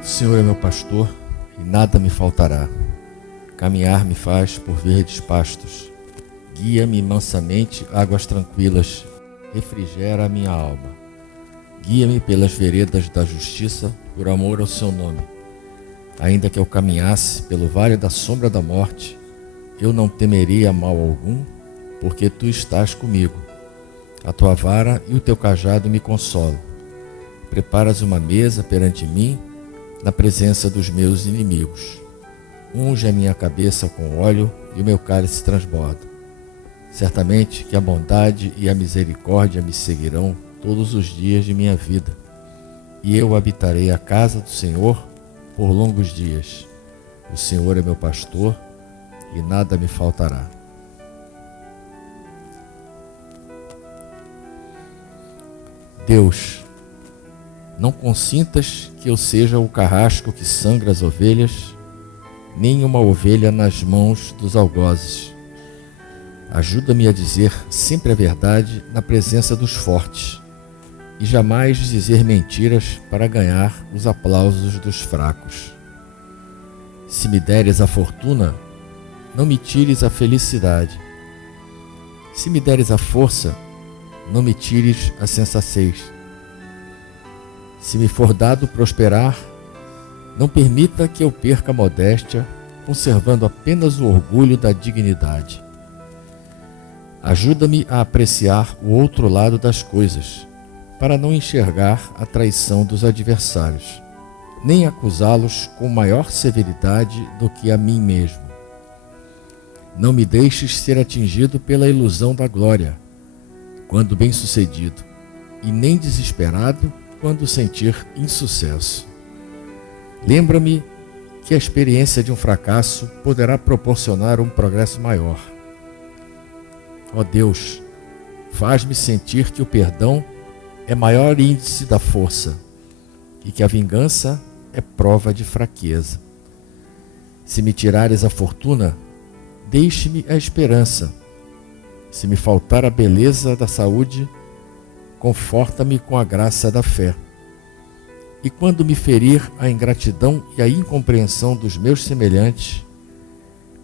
O Senhor é meu pastor e nada me faltará. Caminhar me faz por verdes pastos. Guia-me mansamente a águas tranquilas. Refrigera a minha alma. Guia-me pelas veredas da justiça, por amor ao seu nome. Ainda que eu caminhasse pelo vale da sombra da morte, eu não temeria mal algum, porque tu estás comigo. A tua vara e o teu cajado me consolam. Preparas uma mesa perante mim, na presença dos meus inimigos. Unge a minha cabeça com óleo e o meu cálice transborda. Certamente que a bondade e a misericórdia me seguirão todos os dias de minha vida, e eu habitarei a casa do Senhor por longos dias. O Senhor é meu pastor e nada me faltará. Deus, não consintas que eu seja o carrasco que sangra as ovelhas, nem uma ovelha nas mãos dos algozes. Ajuda-me a dizer sempre a verdade na presença dos fortes, e jamais dizer mentiras para ganhar os aplausos dos fracos. Se me deres a fortuna, não me tires a felicidade. Se me deres a força, não me tires a sensatez. Se me for dado prosperar, não permita que eu perca a modéstia, conservando apenas o orgulho da dignidade. Ajuda-me a apreciar o outro lado das coisas, para não enxergar a traição dos adversários, nem acusá-los com maior severidade do que a mim mesmo. Não me deixes ser atingido pela ilusão da glória, quando bem-sucedido, e nem desesperado quando sentir insucesso. Lembra-me que a experiência de um fracasso poderá proporcionar um progresso maior. Ó Deus, faz-me sentir que o perdão é maior índice da força e que a vingança é prova de fraqueza. Se me tirares a fortuna, deixe-me a esperança. Se me faltar a beleza da saúde, conforta-me com a graça da fé. E quando me ferir a ingratidão e a incompreensão dos meus semelhantes,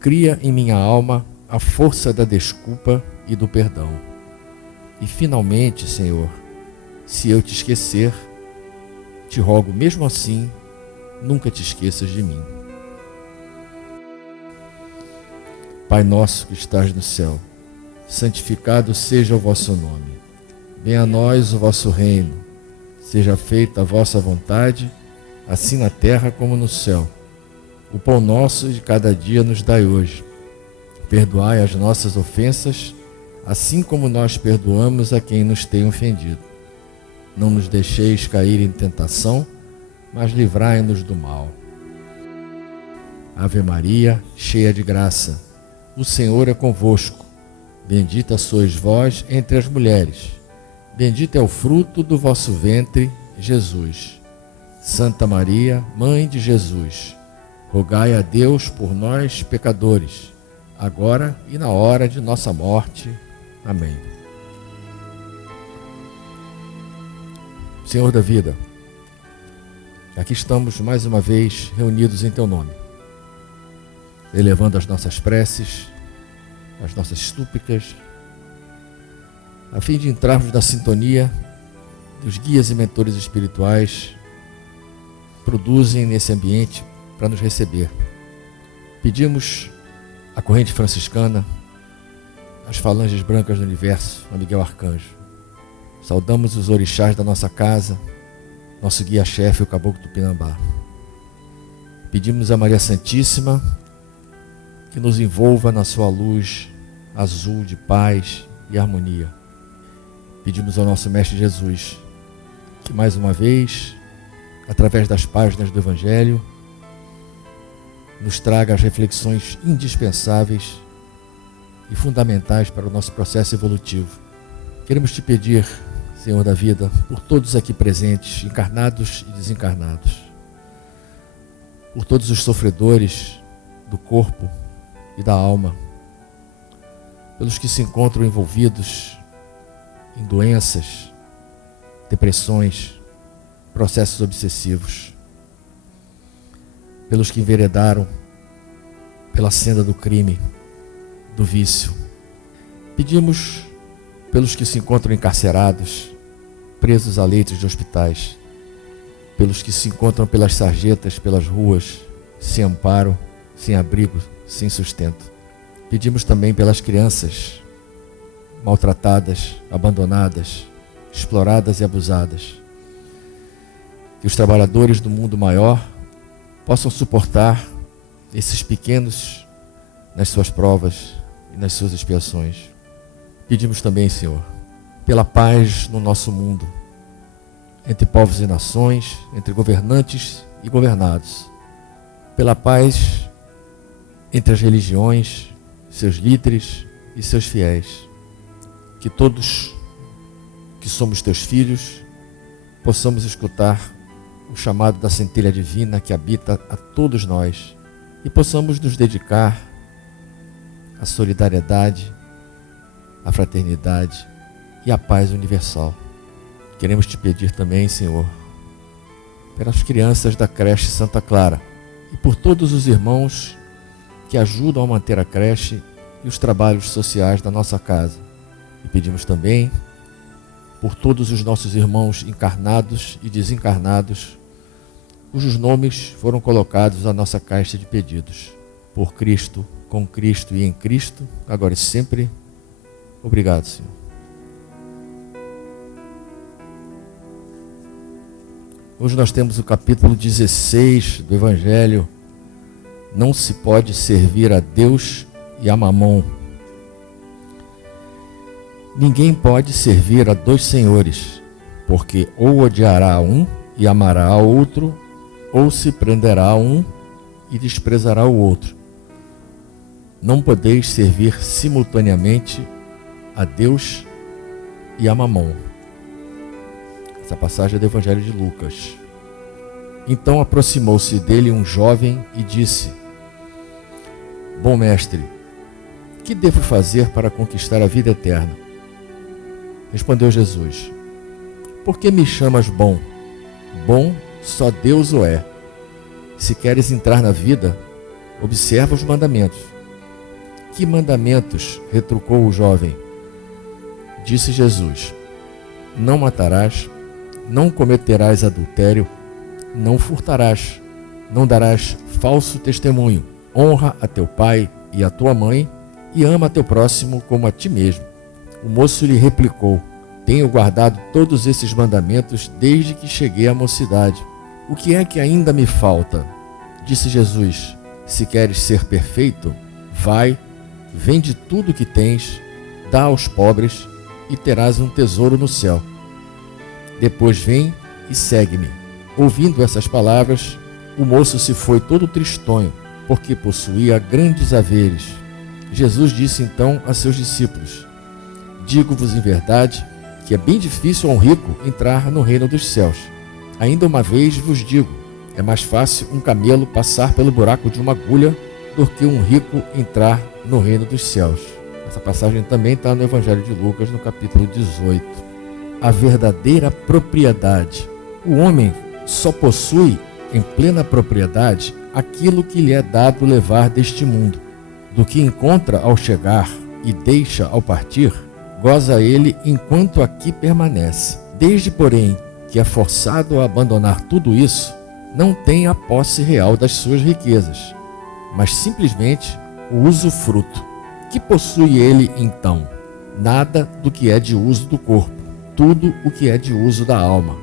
cria em minha alma a força da desculpa e do perdão. E finalmente, Senhor, se eu te esquecer, te rogo mesmo assim, nunca te esqueças de mim. Pai nosso que estás no céu, santificado seja o vosso nome. Venha a nós o vosso reino. Seja feita a vossa vontade, assim na terra como no céu. O pão nosso de cada dia nos dai hoje. Perdoai as nossas ofensas, assim como nós perdoamos a quem nos tem ofendido. Não nos deixeis cair em tentação, mas livrai-nos do mal. Ave Maria, cheia de graça, o Senhor é convosco. Bendita sois vós entre as mulheres. Bendito é o fruto do vosso ventre, Jesus. Santa Maria, Mãe de Jesus, rogai a Deus por nós, pecadores, agora e na hora de nossa morte. Amém. Senhor da vida, aqui estamos mais uma vez reunidos em Teu nome, elevando as nossas preces, as nossas súplicas, a fim de entrarmos na sintonia dos guias e mentores espirituais que produzem nesse ambiente para nos receber. Pedimos a corrente franciscana, as falanges brancas do universo, a Miguel Arcanjo. Saudamos os orixás da nossa casa, nosso guia-chefe, o Caboclo do Pinambá. Pedimos a Maria Santíssima que nos envolva na sua luz azul de paz e harmonia. Pedimos ao nosso Mestre Jesus que mais uma vez, através das páginas do Evangelho, nos traga as reflexões indispensáveis e fundamentais para o nosso processo evolutivo. Queremos te pedir, Senhor da vida, por todos aqui presentes, encarnados e desencarnados, por todos os sofredores do corpo e da alma, pelos que se encontram envolvidos em doenças, depressões, processos obsessivos. pelos que enveredaram pela senda do crime, do vício. Pedimos pelos que se encontram encarcerados, presos a leitos de hospitais, pelos que se encontram pelas sarjetas, pelas ruas, sem amparo, sem abrigo, sem sustento. Pedimos também pelas crianças maltratadas, abandonadas, exploradas e abusadas. Que os trabalhadores do mundo maior possam suportar esses pequenos nas suas provas e nas suas expiações. Pedimos também, Senhor, pela paz no nosso mundo, entre povos e nações, entre governantes e governados, pela paz entre as religiões, seus líderes e seus fiéis. Que todos que somos teus filhos possamos escutar o chamado da centelha divina que habita a todos nós e possamos nos dedicar à solidariedade, à fraternidade e à paz universal. Queremos te pedir também, Senhor, pelas crianças da creche Santa Clara e por todos os irmãos que ajudam a manter a creche e os trabalhos sociais da nossa casa. E pedimos também por todos os nossos irmãos encarnados e desencarnados, cujos nomes foram colocados na nossa caixa de pedidos. Por Cristo, com Cristo e em Cristo, agora e sempre. Obrigado, Senhor. Hoje nós temos o capítulo 16 do Evangelho. Não se pode servir a Deus e a Mamon. Ninguém pode servir a dois senhores, porque ou odiará a um e amará ao outro, ou se prenderá a um e desprezará o outro. Não podeis servir simultaneamente a Deus e a Mamon. Essa passagem é do Evangelho de Lucas. Então aproximou-se dele um jovem e disse: Bom mestre, que devo fazer para conquistar a vida eterna? Respondeu Jesus: Por que me chamas bom? Bom só Deus o é. Se queres entrar na vida, observa os mandamentos. Que mandamentos? Retrucou o jovem. Disse Jesus: Não matarás, não cometerás adultério, não furtarás, não darás falso testemunho, honra a teu pai e a tua mãe e ama a teu próximo como a ti mesmo. O moço lhe replicou: Tenho guardado todos esses mandamentos desde que cheguei à mocidade. O que é que ainda me falta? Disse Jesus: Se queres ser perfeito, vai, vende tudo o que tens, dá aos pobres e terás um tesouro no céu. Depois vem e segue-me. Ouvindo essas palavras, o moço se foi todo tristonho, porque possuía grandes haveres. Jesus disse então a seus discípulos: Digo-vos em verdade que é bem difícil a um rico entrar no reino dos céus. Ainda uma vez vos digo, é mais fácil um camelo passar pelo buraco de uma agulha do que um rico entrar no reino dos céus. Essa passagem também está no Evangelho de Lucas, no capítulo 18. A verdadeira propriedade. O homem só possui em plena propriedade aquilo que lhe é dado levar deste mundo. Do que encontra ao chegar e deixa ao partir, goza ele enquanto aqui permanece. Desde, porém, que é forçado a abandonar tudo isso, não tem a posse real das suas riquezas, mas simplesmente o usufruto. Que possui ele, então? Nada do que é de uso do corpo, tudo o que é de uso da alma,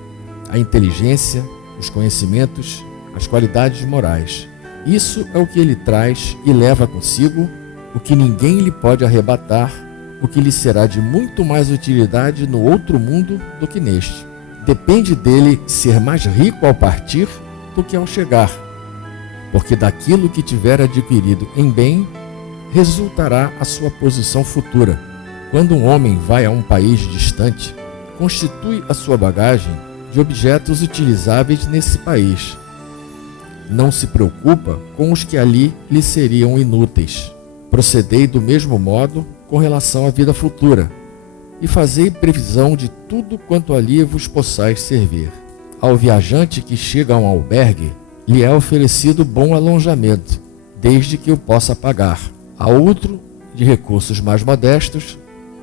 a inteligência, os conhecimentos, as qualidades morais. Isso é o que ele traz e leva consigo, o que ninguém lhe pode arrebatar, o que lhe será de muito mais utilidade no outro mundo do que neste. Depende dele ser mais rico ao partir do que ao chegar, porque daquilo que tiver adquirido em bem, resultará a sua posição futura. Quando um homem vai a um país distante, constitui a sua bagagem de objetos utilizáveis nesse país. Não se preocupa com os que ali lhe seriam inúteis. Procedei do mesmo modo com relação à vida futura, e fazei previsão de tudo quanto ali vos possais servir. Ao viajante que chega a um albergue, lhe é oferecido bom alojamento, desde que o possa pagar. A outro, de recursos mais modestos,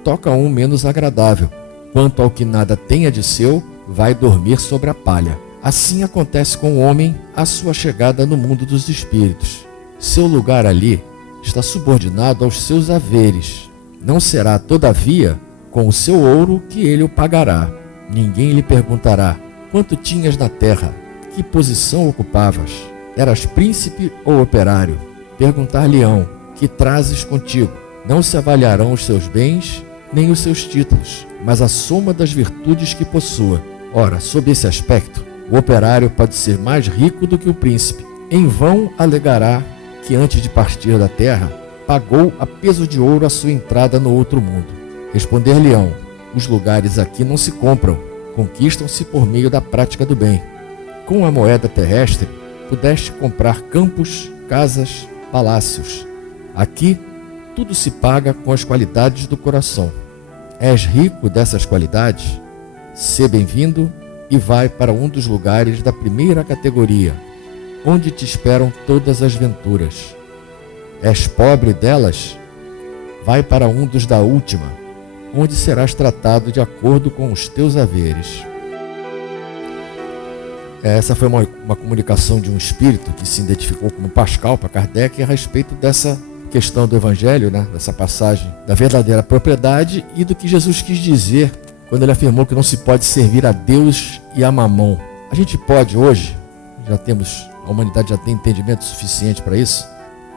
toca um menos agradável. Quanto ao que nada tenha de seu, vai dormir sobre a palha. Assim acontece com o homem à sua chegada no mundo dos espíritos. Seu lugar ali está subordinado aos seus haveres. Não será, todavia, com o seu ouro que ele o pagará. Ninguém lhe perguntará: quanto tinhas na terra? Que posição ocupavas? Eras príncipe ou operário? Perguntar-lhe-ão: que trazes contigo? Não se avaliarão os seus bens, nem os seus títulos, mas a soma das virtudes que possua. Ora, sob esse aspecto, o operário pode ser mais rico do que o príncipe. Em vão alegará que antes de partir da terra, pagou a peso de ouro a sua entrada no outro mundo. Responder-lhe-ão: os lugares aqui não se compram, conquistam-se por meio da prática do bem. Com a moeda terrestre, pudeste comprar campos, casas, palácios. Aqui, tudo se paga com as qualidades do coração. És rico dessas qualidades? Sê bem-vindo e vai para um dos lugares da primeira categoria, onde te esperam todas as venturas. És pobre delas? Vai para um dos da última, onde serás tratado de acordo com os teus haveres. Essa foi uma comunicação de um espírito que se identificou como Pascal para Kardec a respeito dessa questão do Evangelho, né? Dessa passagem da verdadeira propriedade e do que Jesus quis dizer quando ele afirmou que não se pode servir a Deus e a Mamon. A gente pode hoje, a humanidade já tem entendimento suficiente para isso,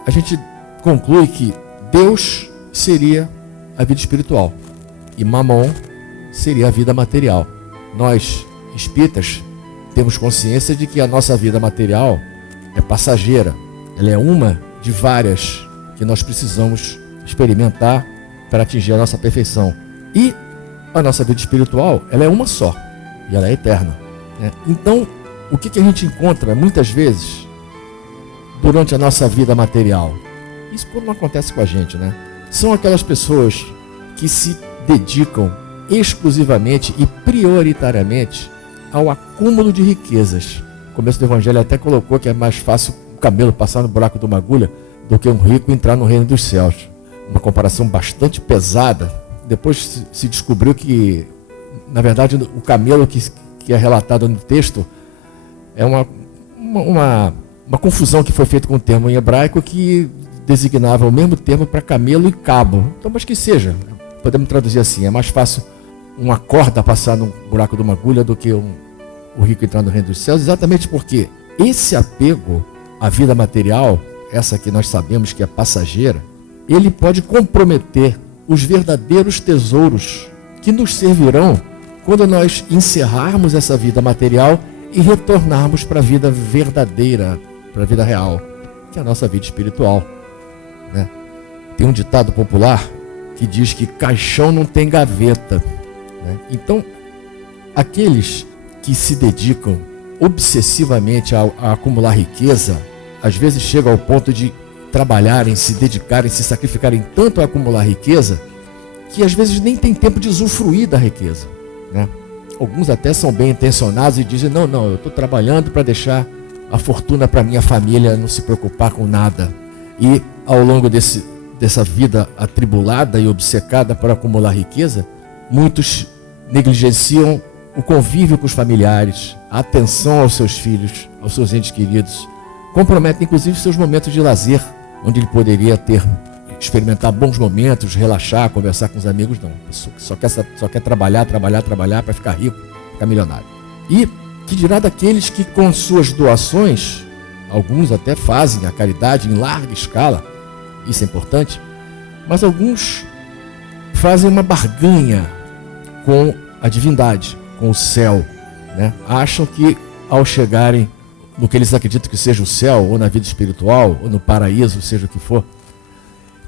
a gente conclui que Deus seria a vida espiritual e Mamon seria a vida material. Nós, espíritas, temos consciência de que a nossa vida material é passageira. Ela é uma de várias que nós precisamos experimentar para atingir a nossa perfeição. E a nossa vida espiritual, ela é uma só e ela é eterna, né? Então, o que a gente encontra muitas vezes durante a nossa vida material? Isso quando não acontece com a gente, né? São aquelas pessoas que se dedicam exclusivamente e prioritariamente ao acúmulo de riquezas. No começo do Evangelho até colocou que é mais fácil um camelo passar no buraco de uma agulha do que um rico entrar no reino dos céus. Uma comparação bastante pesada. Depois se descobriu que, na verdade, o camelo que é relatado no texto é uma confusão que foi feita com o termo em hebraico que designava o mesmo termo para camelo e cabo. Então, mas que seja, podemos traduzir assim: é mais fácil uma corda passar no buraco de uma agulha do que o rico entrar no reino dos céus, exatamente porque esse apego à vida material, essa que nós sabemos que é passageira, ele pode comprometer os verdadeiros tesouros que nos servirão quando nós encerrarmos essa vida material e retornarmos para a vida verdadeira, para a vida real, que é a nossa vida espiritual, né? Tem um ditado popular que diz que caixão não tem gaveta, né? Então, aqueles que se dedicam obsessivamente a acumular riqueza, às vezes chegam ao ponto de trabalharem, se dedicarem, se sacrificarem tanto a acumular riqueza, que às vezes nem tem tempo de usufruir da riqueza, né? Alguns até são bem intencionados e dizem: não, eu estou trabalhando para deixar a fortuna para minha família, não se preocupar com nada. E ao longo dessa vida atribulada e obcecada por acumular riqueza, muitos negligenciam o convívio com os familiares, a atenção aos seus filhos, aos seus entes queridos, comprometem inclusive seus momentos de lazer, onde ele poderia experimentar bons momentos, relaxar, conversar com os amigos. Não, só quer trabalhar para ficar rico, ficar milionário. E que dirá daqueles que com suas doações, alguns até fazem a caridade em larga escala, isso é importante, mas alguns fazem uma barganha com a divindade, com o céu, né? Acham que ao chegarem no que eles acreditam que seja o céu, ou na vida espiritual, ou no paraíso, seja o que for,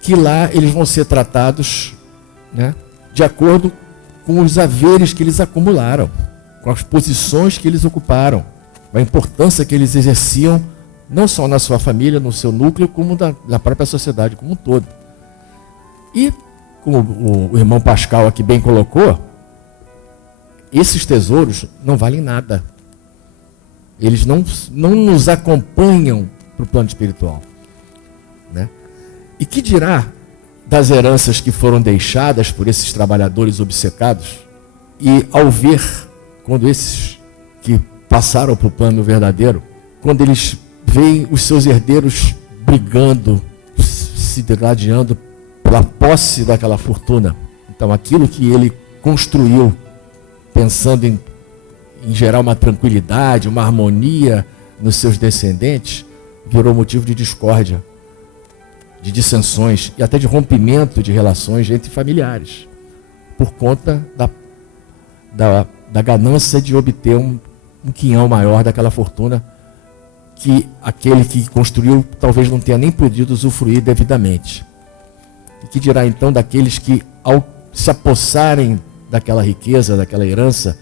que lá eles vão ser tratados, né, de acordo com os haveres que eles acumularam, com as posições que eles ocuparam, com a importância que eles exerciam, não só na sua família, no seu núcleo, como na própria sociedade como um todo. E, como o irmão Pascal aqui bem colocou, esses tesouros não valem nada. Eles não nos acompanham para o plano espiritual, né? E que dirá das heranças que foram deixadas por esses trabalhadores obcecados? E ao ver, quando esses que passaram para o plano verdadeiro, quando eles veem os seus herdeiros brigando, se degladiando pela posse daquela fortuna, então aquilo que ele construiu, pensando em gerar uma tranquilidade, uma harmonia nos seus descendentes, virou motivo de discórdia, de dissensões e até de rompimento de relações entre familiares, por conta da ganância de obter um quinhão maior daquela fortuna que aquele que construiu talvez não tenha nem podido usufruir devidamente. E que dirá então daqueles que, ao se apossarem daquela riqueza, daquela herança,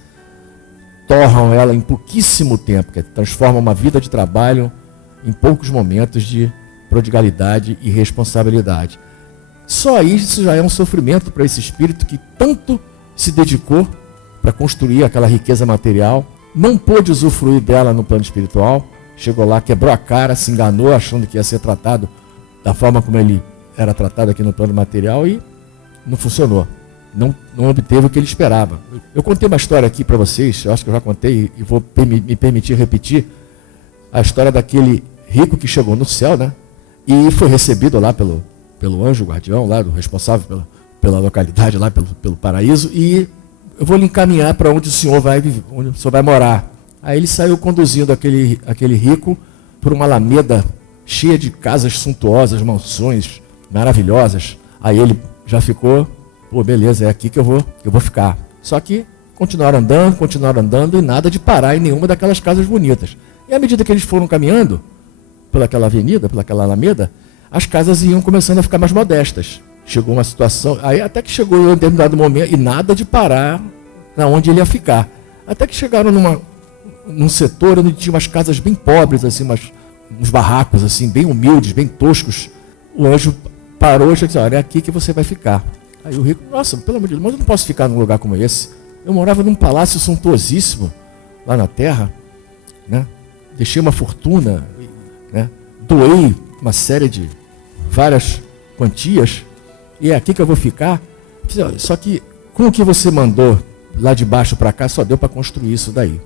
torram ela em pouquíssimo tempo, que transformam uma vida de trabalho em poucos momentos de prodigalidade e responsabilidade. Só isso já é um sofrimento para esse espírito que tanto se dedicou para construir aquela riqueza material, não pôde usufruir dela no plano espiritual, chegou lá, quebrou a cara, se enganou, achando que ia ser tratado da forma como ele era tratado aqui no plano material e não funcionou. Não obteve o que ele esperava. Eu contei uma história aqui para vocês, eu acho que eu já contei e vou me permitir repetir, a história daquele rico que chegou no céu, né? E foi recebido lá pelo anjo guardião, lá do responsável pela localidade, lá pelo paraíso, e eu vou lhe encaminhar para onde o senhor vai morar. Aí ele saiu conduzindo aquele rico por uma alameda cheia de casas suntuosas, mansões maravilhosas. Aí ele já ficou, pô, beleza, é aqui que eu vou ficar. Só que continuaram andando e nada de parar em nenhuma daquelas casas bonitas. E à medida que eles foram caminhando pelaquela avenida, pelaquela alameda, as casas iam começando a ficar mais modestas. Chegou uma situação, aí até que chegou em um determinado momento, e nada de parar na onde ele ia ficar. Até que chegaram num setor onde tinha umas casas bem pobres, assim, uns barracos assim, bem humildes, bem toscos. O anjo parou e disse: olha, é aqui que você vai ficar. Aí o rico, nossa, pelo amor de Deus, mas eu não posso ficar num lugar como esse. Eu morava num palácio suntuosíssimo lá na terra, né? Deixei uma fortuna, né? Doei uma série de várias quantias, e é aqui que eu vou ficar. Só que com o que você mandou lá de baixo para cá, só deu para construir isso daí.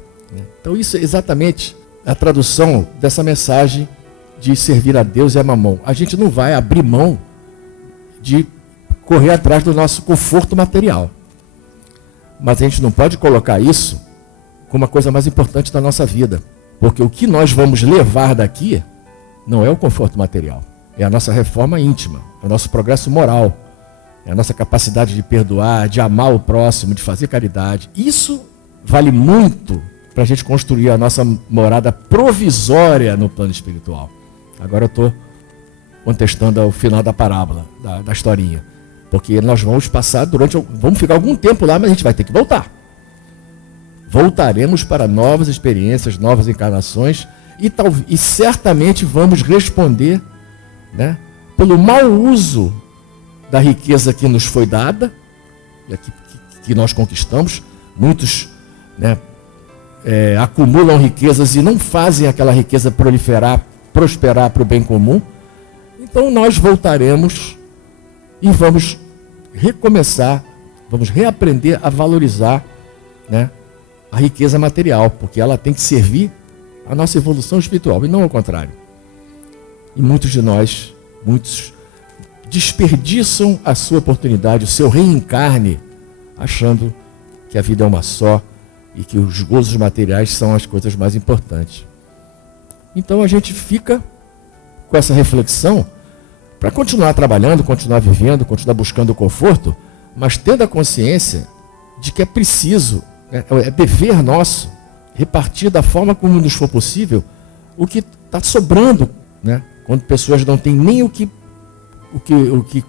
Então isso é exatamente a tradução dessa mensagem de servir a Deus e a Mamon. A gente não vai abrir mão de correr atrás do nosso conforto material, mas a gente não pode colocar isso como a coisa mais importante da nossa vida, porque o que nós vamos levar daqui não é o conforto material, é a nossa reforma íntima, é o nosso progresso moral, é a nossa capacidade de perdoar, de amar o próximo, de fazer caridade. Isso vale muito para a gente construir a nossa morada provisória no plano espiritual. Agora eu estou contestando o final da parábola, da historinha, porque nós vamos passar vamos ficar algum tempo lá, mas a gente vai ter que voltar. Voltaremos para novas experiências, novas encarnações, e certamente vamos responder, né, pelo mau uso da riqueza que nos foi dada, que nós conquistamos. Muitos, né, acumulam riquezas e não fazem aquela riqueza prosperar para o bem comum. Então nós voltaremos e vamos recomeçar, vamos reaprender a valorizar, né, a riqueza material, porque ela tem que servir a nossa evolução espiritual e não ao contrário. E muitos desperdiçam a sua oportunidade, o seu reencarne, achando que a vida é uma só e que os gozos materiais são as coisas mais importantes. Então a gente fica com essa reflexão para continuar trabalhando, continuar vivendo, continuar buscando o conforto, mas tendo a consciência de que é preciso, é dever nosso, repartir da forma como nos for possível o que está sobrando, né? Quando pessoas não têm nem o que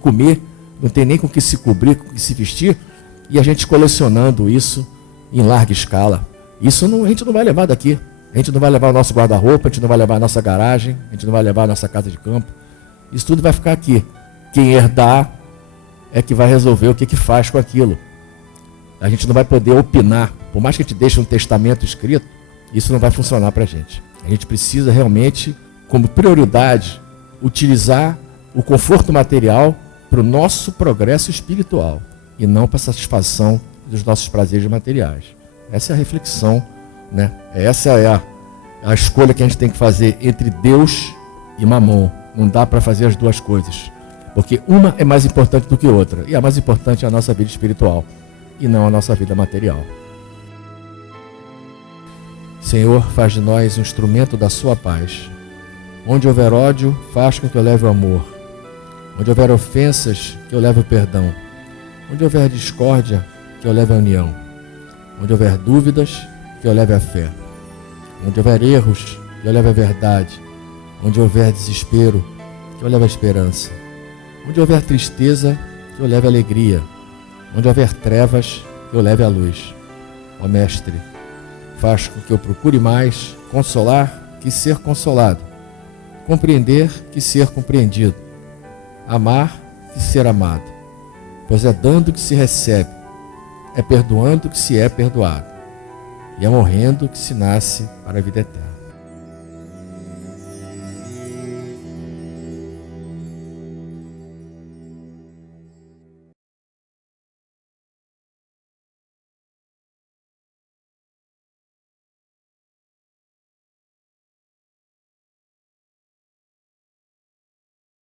comer, não tem nem com o que se cobrir, com o que se vestir, e a gente colecionando isso em larga escala. Isso a gente não vai levar daqui. A gente não vai levar o nosso guarda-roupa, a gente não vai levar a nossa garagem, a gente não vai levar a nossa casa de campo. Isso tudo vai ficar aqui. Quem herdar é que vai resolver o que faz com aquilo. A gente não vai poder opinar. Por mais que a gente deixe um testamento escrito, isso não vai funcionar para a gente. A gente precisa realmente, como prioridade, utilizar o conforto material para o nosso progresso espiritual e não para a satisfação dos nossos prazeres materiais. Essa é a reflexão, né? Essa é a escolha que a gente tem que fazer entre Deus e Mamon. Não dá para fazer as duas coisas, porque uma é mais importante do que outra, e a mais importante é a nossa vida espiritual e não a nossa vida material. Senhor, faz de nós um instrumento da sua paz. Onde houver ódio, faz com que eu leve o amor. Onde houver ofensas, que eu leve o perdão. Onde houver discórdia, que eu leve a união. Onde houver dúvidas, que eu leve a fé. Onde houver erros, que eu leve a verdade. Onde houver desespero, que eu leve a esperança. Onde houver tristeza, que eu leve a alegria. Onde houver trevas, que eu leve a luz. Ó Mestre, faz com que eu procure mais consolar que ser consolado, compreender que ser compreendido, amar que ser amado, pois é dando que se recebe, é perdoando que se é perdoado, e é morrendo que se nasce para a vida eterna.